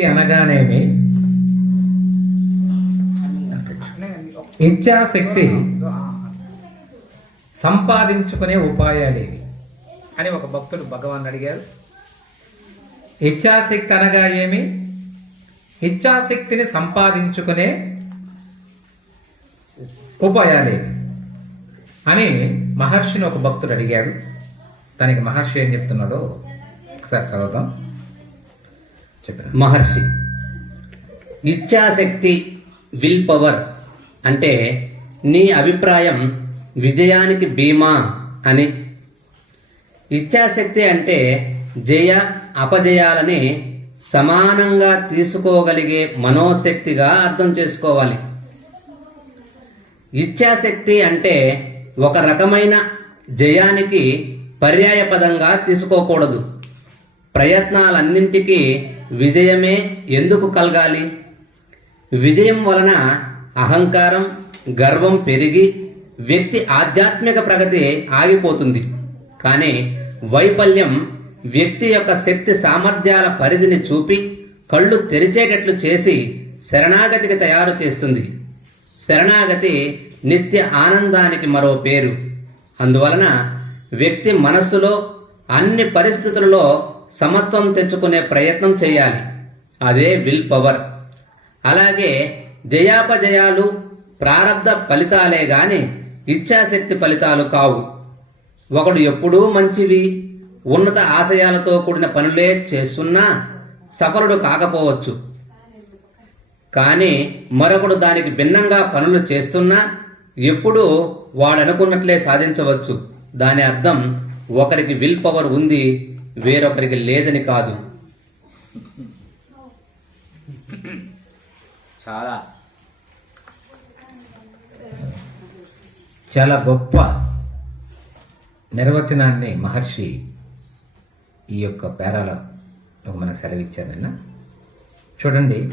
అనగానేమి? ఇచ్ఛాశక్తి. సంపాదించుకునే ఉపాయాలేవి. అని ఒక భక్తుడు భగవాన్ అడిగారు. ఇచ్ఛాశక్తి అనగా ఏమి? ఇచ్ఛాశక్తిని సంపాదించుకునే ఉపాయాలేవి. అని మహర్షిని ఒక భక్తుడు అడిగాడు. దానికి మహర్షి ఏం చెప్తున్నాడో ఒకసారి చదువుదాం. చెప్పిన మహర్షి. ఇచ్ఛాశక్తి విల్ పవర్ అంటే నీ అభిప్రాయం విజయానికి బీమా అని. ఇచ్ఛాశక్తి అంటే జయ అపజయాలని సమానంగా తీసుకోగలిగే మనోశక్తిగా అర్థం చేసుకోవాలి. ఇచ్ఛాశక్తి అంటే ఒక రకమైన జయానికి పర్యాయపదంగా తీసుకోకూడదు. ప్రయత్నాలన్నింటికీ విజయమే ఎందుకు కలగాలి? విజయం వలన అహంకారం గర్వం పెరిగి వ్యక్తి ఆధ్యాత్మిక ప్రగతి ఆగిపోతుంది. కానీ వైఫల్యం వ్యక్తి యొక్క శక్తి సామర్థ్యాల పరిధిని చూపి కళ్ళు తెరిచేటట్లు చేసి శరణాగతికి తయారు చేస్తుంది. శరణాగతి నిత్య ఆనందానికి మరో పేరు. అందువలన వ్యక్తి మనస్సులో అన్ని పరిస్థితులలో సమత్వం తెచ్చుకునే ప్రయత్నం చేయాలి. అదే విల్ పవర్ అలాగే జయాపజయాలు ప్రారంధ ఫలితాలే గాని ఇచ్ఛాశక్తి ఫలితాలు కావు. ఒకడు ఎప్పుడూ మంచివి ఉన్నత ఆశయాలతో కూడిన పనులే చేస్తున్నా సఫలుడు కాకపోవచ్చు. కానీ మరొకడు దానికి భిన్నంగా పనులు చేస్తున్నా ఎప్పుడూ వాడనుకున్నట్లే సాధించవచ్చు. దాని అర్థం ఒకరికి విల్ పవర్ ఉంది వేరొకరికి లేదని కాదు. చాలా. చాలా గొప్ప నిర్వచనాన్ని మహర్షి ఈ యొక్క పేరాలో మనకు సెలవిచ్చారన్న. చూడండి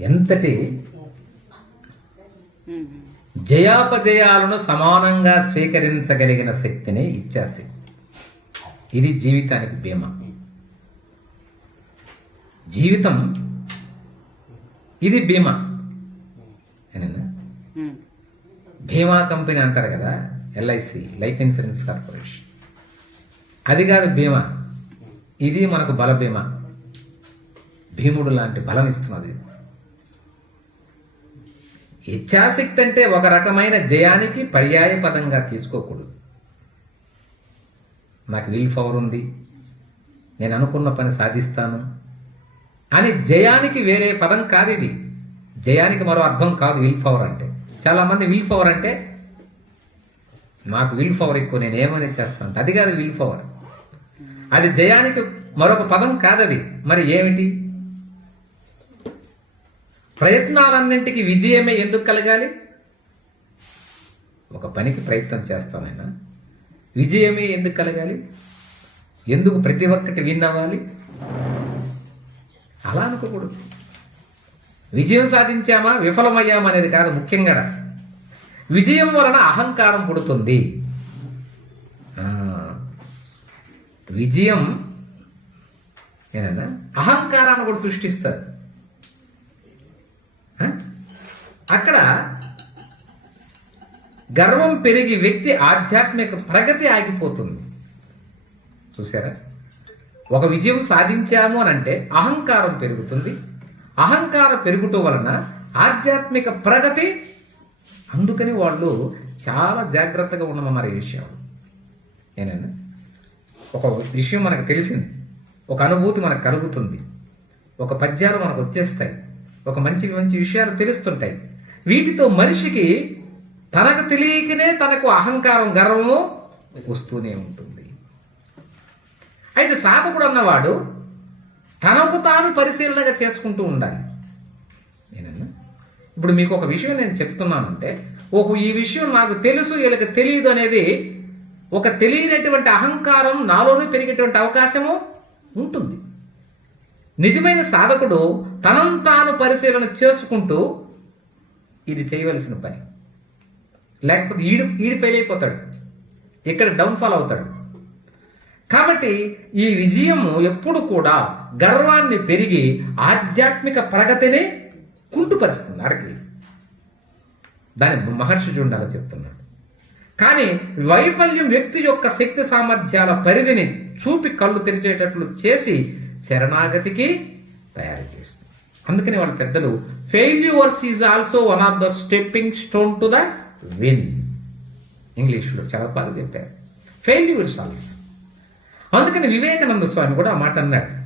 ఎంతటి జయాపజయాలను సమానంగా స్వీకరించగలిగిన శక్తిని ఇచ్చాశక్తి. ఇది జీవితానికి బీమా. జీవితం ఇది బీమా? బీమా కంపెనీ అంటారు కదా ఎల్ఐసి లైఫ్ ఇన్సూరెన్స్ కార్పొరేషన్ అది కాదు బీమా. ఇది మనకు బల బీమా. భీముడు లాంటి బలం ఇస్తున్నది. ఇచ్ఛాశక్తి అంటే ఒక రకమైన జయానికి పర్యాయ పదంగా తీసుకోకూడదు. నాకు విల్ పవర్ ఉంది. నేను అనుకున్న పని సాధిస్తాను. అని జయానికి వేరే పదం కాదు ఇది జయానికి మరో అర్థం కాదు విల్ పవర్ అంటే. చాలామంది విల్ పవర్ అంటే నాకు విల్ పవర్ ఎక్కువ నేను ఏమని చేస్తాను అది కాదు విల్ పవర్ అది జయానికి మరొక పదం కాదది. మరి ఏమిటి? ప్రయత్నాలన్నింటికి విజయమే ఎందుకు కలగాలి? ఒక పనికి ప్రయత్నం చేస్తానైనా విజయమే ఎందుకు కలగాలి? ఎందుకు ప్రతి ఒక్కటి విన్ అవ్వాలి అలా అనుకోకూడదు. విజయం సాధించామా? విఫలమయ్యామా అనేది కాదు ముఖ్యంగా విజయం వలన అహంకారం పుడుతుంది. ఆ, విజయం ఏనా అహంకారాన్ని కూడా సృష్టిస్తారు. ఆ? అక్కడ గర్వం పెరిగి వ్యక్తి ఆధ్యాత్మిక ప్రగతి ఆగిపోతుంది. చూసారా ఒక విజయం సాధించాము అని అంటే అహంకారం పెరుగుతుంది. అహంకారం పెరుగుట వలన ఆధ్యాత్మిక ప్రగతి అందుకని వాళ్ళు చాలా జాగ్రత్తగా ఉండమన్నారు ఈ విషయం ఏనన్నా ఒక విషయం మనకు తెలిసింది. ఒక అనుభూతి మనకు కలుగుతుంది. ఒక పద్యాలు మనకు వచ్చేస్తాయి. ఒక మంచి మంచి విషయాలు తెలుస్తుంటాయి. వీటితో మనిషికి తనకు తెలియకనే తనకు అహంకారం గర్వము వస్తూనే ఉంటుంది. అయితే సాధకుడు అన్నవాడు తనకు తాను పరిశీలనగా చేసుకుంటూ ఉండాలి. నేనన్నా? ఇప్పుడు మీకు ఒక విషయం నేను చెప్తున్నానంటే ఒక ఈ విషయం నాకు తెలుసు వీళ్ళకి తెలియదు అనేది ఒక తెలియనటువంటి అహంకారం నాలోనే పెరిగేటువంటి అవకాశము ఉంటుంది. నిజమైన సాధకుడు తనం తాను పరిశీలన చేసుకుంటూ ఇది చేయవలసిన పని. లేకపోతే ఈడు ఈడు ఫెయిల్ అయిపోతాడు. ఇక్కడ డౌన్ఫాల్ అవుతాడు. కాబట్టి ఈ విజయము ఎప్పుడు కూడా గర్వాన్ని పెరిగి ఆధ్యాత్మిక ప్రగతిని కుంటుపరుస్తుంది అడిగి దాని మహర్షి ఉండాలని చెప్తున్నాడు. కానీ వైఫల్యం వ్యక్తి యొక్క శక్తి సామర్థ్యాల పరిధిని చూపి కళ్ళు తెరిచేటట్లు చేసి శరణాగతికి తయారు చేస్తుంది. అందుకని వాళ్ళ పెద్దలు failures is also one of the stepping stone to the win ఇంగ్లీష్లో చాలా బాగా చెప్పారు. ఫెయిల్యూర్ సాల్స్ అందుకని వివేకానంద స్వామి కూడా ఆ మాట అన్నాడు.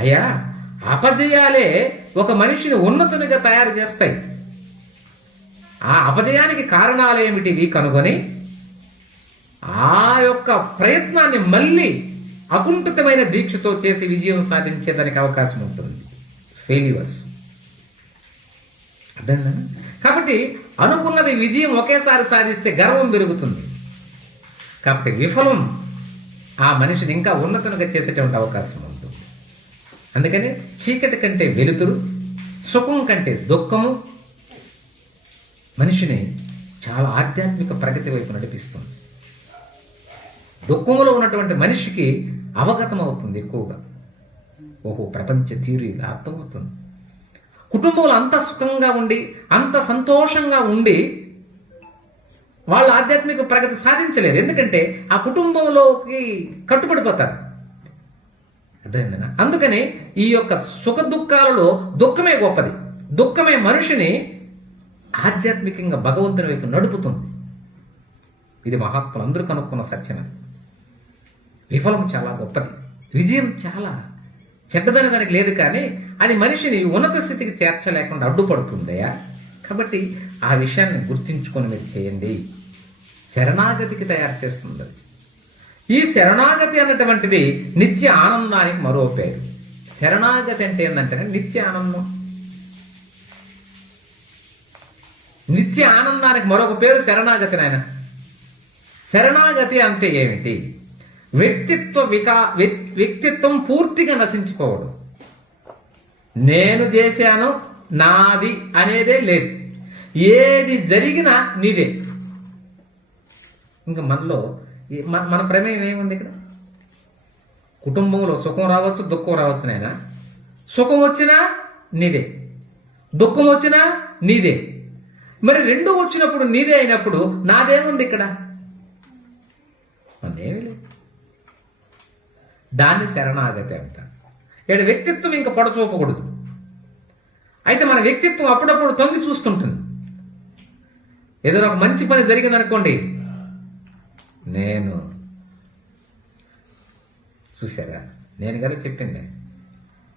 అయ్యా అపజయాలే ఒక మనిషిని ఉన్నతునిగా తయారు చేస్తాయి. ఆ అపజయానికి కారణాలు ఏమిటివి కనుగొని ఆ యొక్క ప్రయత్నాన్ని మళ్ళీ అకుంఠితమైన దీక్షతో చేసి విజయం సాధించేదానికి అవకాశం ఉంటుంది. ఫెయిల్యూర్స్ అర్థమైందా? కాబట్టి అనుకున్నది విజయం ఒకేసారి సాధిస్తే గర్వం పెరుగుతుంది. కాబట్టి విఫలం ఆ మనిషిని ఇంకా ఉన్నతునిగా చేసేటువంటి అవకాశం ఉంటుంది అందుకని చీకటి కంటే వెలుతురు సుఖం కంటే దుఃఖము మనిషిని చాలా ఆధ్యాత్మిక ప్రగతి వైపు నడిపిస్తుంది. దుఃఖంలో ఉన్నటువంటి మనిషికి అవగతం అవుతుంది ఎక్కువగా. ఓహో ప్రపంచ తీరు అర్థమవుతుంది. కుటుంబంలో అంత సుఖంగా ఉండి అంత సంతోషంగా ఉండి వాళ్ళు ఆధ్యాత్మిక ప్రగతి సాధించలేరు. ఎందుకంటే ఆ కుటుంబంలోకి కట్టుబడిపోతారు. అర్థమైందనా? అందుకని ఈ యొక్క సుఖ దుఃఖాలలో దుఃఖమే గొప్పది. దుఃఖమే మనిషిని ఆధ్యాత్మికంగా భగవంతుని వైపు నడుపుతుంది. ఇది మహాత్ములు అందరూ కనుక్కున్న సత్యం విఫలం చాలా గొప్పది. విజయం చాలా చెడ్డదని దానికి లేదు కానీ అది మనిషిని ఉన్నత స్థితికి చేర్చలేకుండా అడ్డుపడుతుందయా కాబట్టి ఆ విషయాన్ని గుర్తించుకొని మీరు చేయండి. శరణాగతికి తయారు చేస్తుంది. ఈ శరణాగతి అన్నటువంటిది నిత్య ఆనందానికి మరో పేరు. శరణాగతి అంటే ఏంటంటే నిత్య ఆనందం. నిత్య ఆనందానికి మరొక పేరు శరణాగతి నాయన. శరణాగతి అంటే ఏమిటి? వ్యక్తిత్వ వికా వ్యక్తిత్వం పూర్తిగా నశించుకోవడం నేను చేశాను నాది అనేదే లేదు. ఏది జరిగినా నీదే. ఇంకా మనలో మన మన ప్రమేయం ఏముంది ఇక్కడ? కుటుంబంలో సుఖం రావచ్చు దుఃఖం రావచ్చు నాయన. సుఖం వచ్చినా నీదే. దుఃఖం వచ్చినా నీదే. మరి రెండు వచ్చినప్పుడు నీదే అయినప్పుడు నాదేముంది ఇక్కడ? అదేమీ లేదు. దాన్ని శరణాగతి అంట ఇక్కడ వ్యక్తిత్వం ఇంకా పొడచూపకూడదు. అయితే మన వ్యక్తిత్వం అప్పుడప్పుడు తొంగి చూస్తుంటుంది. ఏదైనా ఒక మంచి పని జరిగిందనుకోండి. నేను చూసారా నేను కదా చెప్పింది.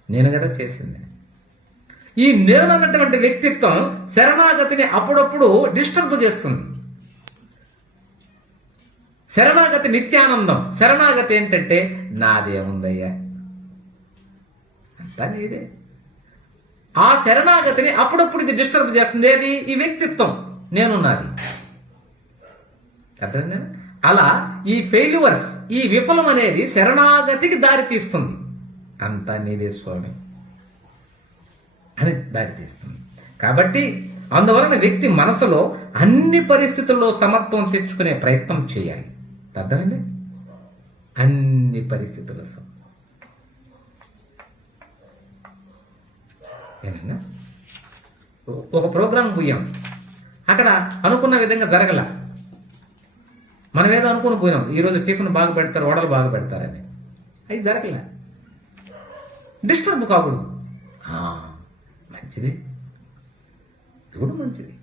నేను కదా చేసింది. ఈ నేను అన్నటువంటి వ్యక్తిత్వం శరణాగతిని అప్పుడప్పుడు డిస్టర్బ్ చేస్తుంది. శరణాగతి నిత్యానందం. శరణాగతి ఏంటంటే నాదేముందయ్యా దాన్ని ఇదే ఆ శరణాగతిని అప్పుడప్పుడు ఇది డిస్టర్బ్ చేస్తుంది. ఏది? ఈ వ్యక్తిత్వం. నేనున్నది. అర్థమైందా? అలా ఈ ఫెయిల్యూర్స్ ఈ విఫలం అనేది శరణాగతికి దారి తీస్తుంది. అంతా నీదే స్వామి. అని దారి తీస్తుంది. కాబట్టి అందువలన వ్యక్తి మనసులో అన్ని పరిస్థితుల్లో సమత్వం తెచ్చుకునే ప్రయత్నం చేయాలి. అర్థమైంది? అన్ని పరిస్థితుల్లో సమత్వం. ఏమైనా? ఒక ప్రోగ్రాం పోయాం. అక్కడ అనుకున్న విధంగా జరగల. మనం ఏదో అనుకుని పోయినాం. ఈరోజు టిఫిన్ బాగా పెడతారు వడలు బాగా పెడతారని. అది జరగలే. డిస్టర్బ్ కాకూడదు. మంచిది. ఇది కూడా మంచిది.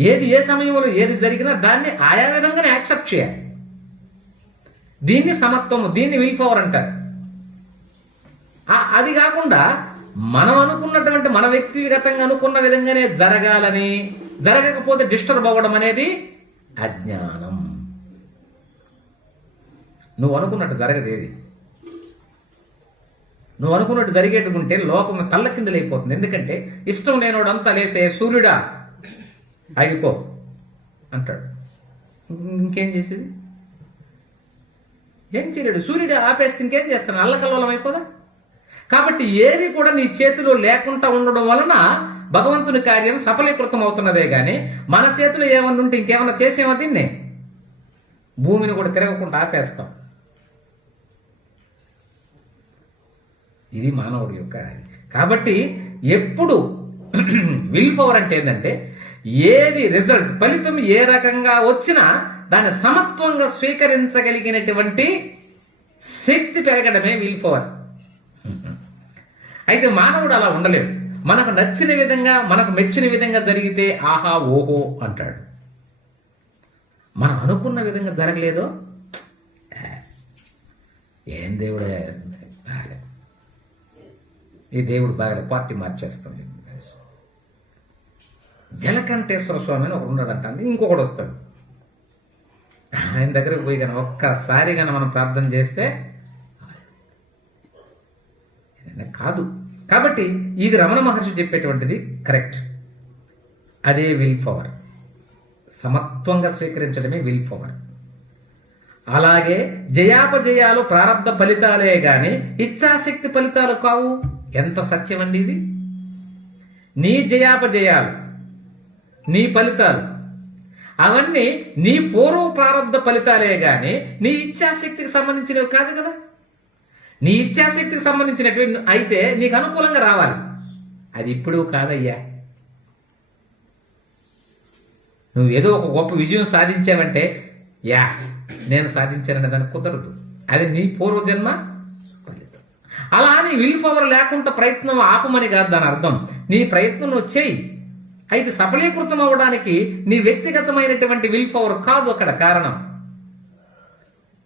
ఏది ఏ సమయంలో ఏది జరిగినా దాన్ని ఆయా విధంగానే యాక్సెప్ట్ చేయాలి. దీన్ని సమత్వము దీన్ని విల్ పవర్ అంటారు. అది కాకుండా మనం అనుకున్నటువంటి మన వ్యక్తిగతంగా అనుకున్న విధంగానే జరగాలని జరగకపోతే డిస్టర్బ్ అవ్వడం అనేది అజ్ఞానం. నువ్వు అనుకున్నట్టు జరగదేది నువ్వు అనుకున్నట్టు జరిగేట్టుకుంటే లోకం తల్ల కిందలైపోతుంది ఎందుకంటే ఇష్టం లేనోడంతా లేసే సూర్యుడా? ఆగిపో అంటాడు. ఇంకేం చేసేది? ఏం చేయలేడు. సూర్యుడు ఆపేస్తే ఇంకేం చేస్తాను అల్లకల్లోలం అయిపోదా? కాబట్టి ఏది కూడా నీ చేతిలో లేకుండా ఉండడం వలన భగవంతుని కార్యం సఫలీకృతం అవుతున్నదే గాని మన చేతిలో ఏమన్నా ఉంటే ఇంకేమన్నా చేసేమో దీన్నే? భూమిని కూడా తిరగకుండా ఆపేస్తాం. ఇది మానవుడి యొక్క కాబట్టి ఎప్పుడు విల్ పవర్ అంటే ఏంటంటే ఏది రిజల్ట్ ఫలితం ఏ రకంగా వచ్చినా దాన్ని సమత్వంగా స్వీకరించగలిగినటువంటి శక్తి పెరగడమే విల్ పవర్. అయితే మానవుడు అలా ఉండలేడు. మనకు నచ్చిన విధంగా మనకు మెచ్చిన విధంగా జరిగితే ఆహా ఓహో అంటాడు. మనం అనుకున్న విధంగా జరగలేదో? ఏం దేవుడే? బాగాలే. ఈ దేవుడు బాగాలే పార్టీ మార్చేస్తుంది జలకంఠేశ్వర స్వామి అని ఒకడు ఉన్నాడంట ఇంకొకడు వస్తాడు. ఆయన దగ్గరకు పోయి కానీ ఒక్కసారి కానీ మనం ప్రార్థన చేస్తే కాదు. కాబట్టి ఇది రమణ మహర్షి చెప్పేటువంటిది కరెక్ట్. అదే విల్ పవర్. సమత్వంగా స్వీకరించడమే విల్ పవర్. అలాగే జయాపజయాలు ప్రారంభ ఫలితాలే గాని ఇచ్ఛాశక్తి ఫలితాలు కావు. ఎంత సత్యం అండి ఇది? నీ జయాపజయాలు నీ ఫలితాలు అవన్నీ నీ పూర్వ ప్రారంభ ఫలితాలే గాని నీ ఇచ్ఛాశక్తికి సంబంధించినవి కాదు కదా? నీ ఇచ్ఛాశక్తికి సంబంధించినటువంటి అయితే నీకు అనుకూలంగా రావాలి. అది ఇప్పుడు కాదయ్యా. నువ్వు ఏదో ఒక గొప్ప విజయం సాధించావంటే యా నేను సాధించాననే దానికి కుదరదు. అది నీ పూర్వజన్మ ఫలితం అలా నీ విల్ పవర్ లేకుండా ప్రయత్నం ఆపమని కాదు దాని అర్థం. నీ ప్రయత్నం వచ్చేయి చేయి. అయితే సఫలీకృతం అవ్వడానికి నీ వ్యక్తిగతమైనటువంటి విల్ పవర్ కాదు అక్కడ కారణం.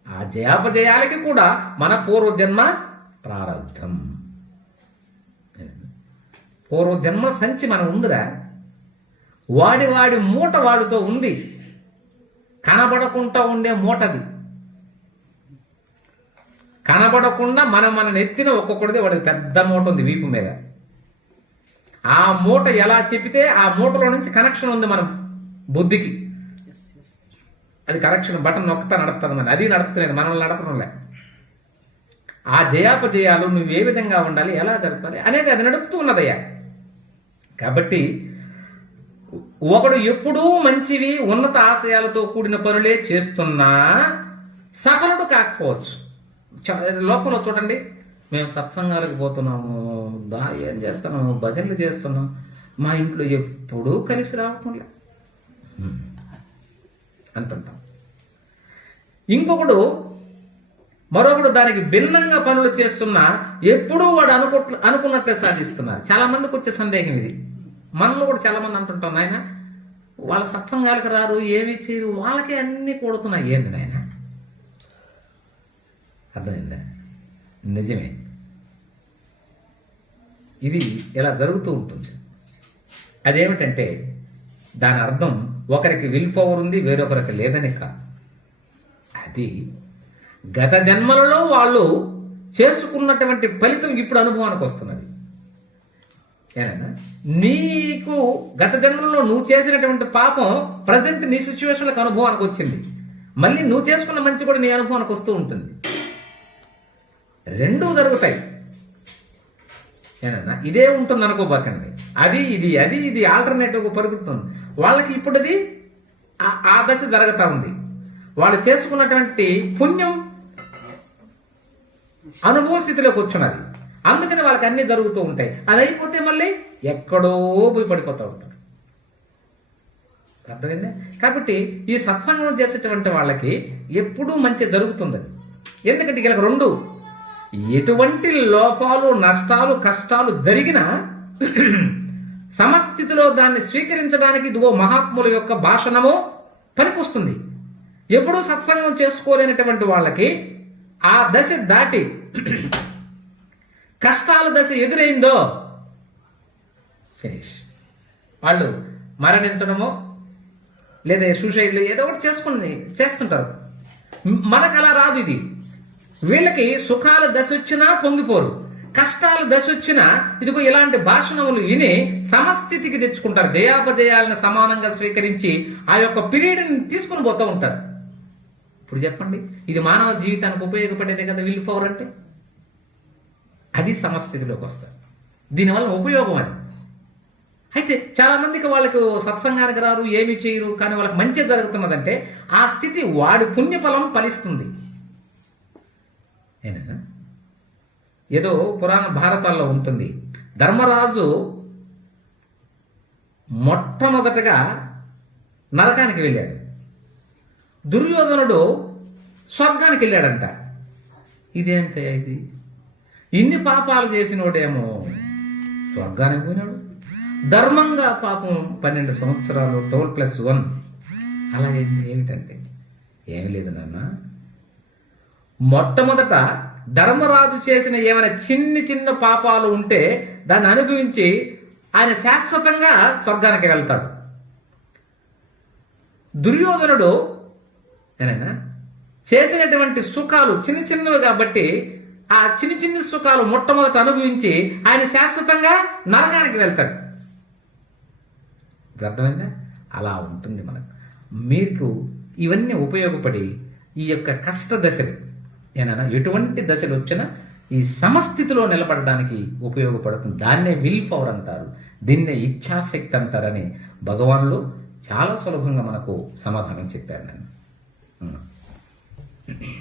ఆ జయాపజయాలకి కూడా మన పూర్వజన్మ ప్రారంభం. పూర్వజన్మ సంచి మనం ఉందిరా. వాడి వాడి మూట వాడితో ఉంది. కనబడకుండా ఉండే మూటది. కనబడకుండా మనం మన నెత్తిన ఒక్కొక్కడిది వాడికి పెద్ద మూట ఉంది వీపు మీద. ఆ మూట ఎలా చెప్పితే ఆ మూటలో నుంచి కనెక్షన్ ఉంది మనం బుద్ధికి. అది కరెక్షన్ బటన్ నొక్కుతా నడుపుతుంది మరి. అది నడుపుతున్నది మనల్ని నడపడంలే. ఆ జయాపజయాలు నువ్వు ఏ విధంగా ఉండాలి ఎలా జరపాలి అనేది అది నడుపుతూ ఉన్నదయ్యా. కాబట్టి ఒకడు ఎప్పుడూ మంచివి ఉన్నత ఆశయాలతో కూడిన పనులే చేస్తున్నా సఫలుడు కాకపోవచ్చు. లోకంలో చూడండి మేము సత్సంగాలకు పోతున్నాము దా ఏం చేస్తున్నాము భజనలు చేస్తున్నాం మా ఇంట్లో ఎప్పుడూ కలిసి రావటంలే. అంటుంటాం. ఇంకొకడు మరొకడు దానికి భిన్నంగా పనులు చేస్తున్నా ఎప్పుడూ వాడు అనుకు అనుకున్నట్లే సాధిస్తున్నారు చాలా మందికి వచ్చే సందేహం ఇది. మనలో కూడా చాలా మంది అంటుంటాం నాయన వాళ్ళ సత్వం కాలకి రారు ఏమి చేయరు వాళ్ళకే అన్ని కూడుతున్నాయి. ఏంది నాయన? అర్థమైందా? నిజమే. ఇది ఇలా జరుగుతూ ఉంటుంది. అదేమిటంటే దాని అర్థం ఒకరికి విల్ పవర్ ఉంది వేరొకరికి లేదని కాదు. అది గత జన్మలలో వాళ్ళు చేసుకున్నటువంటి ఫలితం ఇప్పుడు అనుభవానికి వస్తున్నది. నీకు గత జన్మలో నువ్వు చేసినటువంటి పాపం ప్రజెంట్ నీ సిచ్యువేషన్లకు అనుభవానికి వచ్చింది. మళ్ళీ నువ్వు చేసుకున్న మంచి కూడా నీ అనుభవానికి వస్తూ ఉంటుంది. రెండూ జరుగుతాయి. ఏనన్నా ఇదే ఉంటుంది అనుకోబాకండి. అది ఇది అది ఇది ఆల్టర్నేటివ్ పరుగుతుంది వాళ్ళకి ఇప్పుడు అది ఆ- ఆ దశ జరుగుతూ ఉంది. వాళ్ళు చేసుకున్నటువంటి పుణ్యం అనుభవ స్థితిలోకి వచ్చున్నది అందుకని వాళ్ళకి అన్ని జరుగుతూ ఉంటాయి. అది అయిపోతే మళ్ళీ ఎక్కడో పోయి పడిపోతూ ఉంటారు. అర్థమైందా? కాబట్టి ఈ సత్సంగం చేసేటువంటి వాళ్ళకి ఎప్పుడూ మంచి జరుగుతుంది ఎందుకంటే వీళ్ళకి రెండు. ఎటువంటి లోపాలు నష్టాలు కష్టాలు జరిగినా సమస్థితిలో దాన్ని స్వీకరించడానికి ఇదిగో మహాత్ముల యొక్క భాషణము పనికొస్తుంది. ఎప్పుడూ సత్సంగం చేసుకోలేనటువంటి వాళ్ళకి ఆ దశ దాటి కష్టాల దశ ఎదురైందో ఫినిష్. వాళ్ళు మరణించడమో లేదా సూసైడ్లు ఏదో ఒకటి చేసుకుని చేస్తుంటారు. మనకు అలా రాదు ఇది. వీళ్ళకి సుఖాల దశ వచ్చినా పొంగిపోరు. కష్టాల దశ వచ్చినా ఇదిగో ఇలాంటి భాషణములు విని సమస్థితికి తెచ్చుకుంటారు. జయాపజయాలను సమానంగా స్వీకరించి ఆ యొక్క పీరియడ్ని తీసుకుని పోతూ ఉంటారు. ఇప్పుడు చెప్పండి ఇది మానవ జీవితానికి ఉపయోగపడేదే కదా విల్ పవర్ అంటే? అది సమస్థితిలోకి వస్తారు దీనివల్ల ఉపయోగం అది. అయితే చాలా మందికి వాళ్ళకు సత్సంగానికి రారు ఏమి చేయరు కానీ వాళ్ళకి మంచి జరుగుతున్నదంటే ఆ స్థితి వాడి పుణ్యఫలం ఫలిస్తుంది. ఏదో పురాణ భారతాల్లో ఉంటుంది. ధర్మరాజు మొట్టమొదటగా నరకానికి వెళ్ళాడు. దుర్యోధనుడు స్వర్గానికి వెళ్ళాడంట. ఇదేంటే ఇది? ఇన్ని పాపాలు చేసినోడేమో. స్వర్గానికి పోయినాడు. ధర్మంగా పాపం పన్నెండు సంవత్సరాలు టోల్ ప్లస్ వన్. అలాగైంది ఏమిటంటే? ఏమి లేదు నాన్న. మొట్టమొదట ధర్మరాజు చేసిన ఏమైనా చిన్ని చిన్న పాపాలు ఉంటే దాన్ని అనుభవించి ఆయన శాశ్వతంగా స్వర్గానికి వెళ్తాడు. దుర్యోధనుడు ఏనైనా చేసినటువంటి సుఖాలు చిన్న చిన్నవి కాబట్టి ఆ చిన్న చిన్న సుఖాలు మొట్టమొదట అనుభవించి ఆయన శాశ్వతంగా నరకానికి వెళ్తాడు. అర్థమైందా? అలా ఉంటుంది మనకు. మీకు ఇవన్నీ ఉపయోగపడి ఈ యొక్క కష్ట దశలు ఏనైనా ఎటువంటి దశలు వచ్చినా ఈ సమస్థితిలో నిలబడడానికి ఉపయోగపడుతుంది. దాన్నే విల్ పవర్ అంటారు. దీన్నే ఇచ్ఛాశక్తి అంటారని భగవాన్లు చాలా సులభంగా మనకు సమాధానం చెప్పారు నన్ను. Hmm.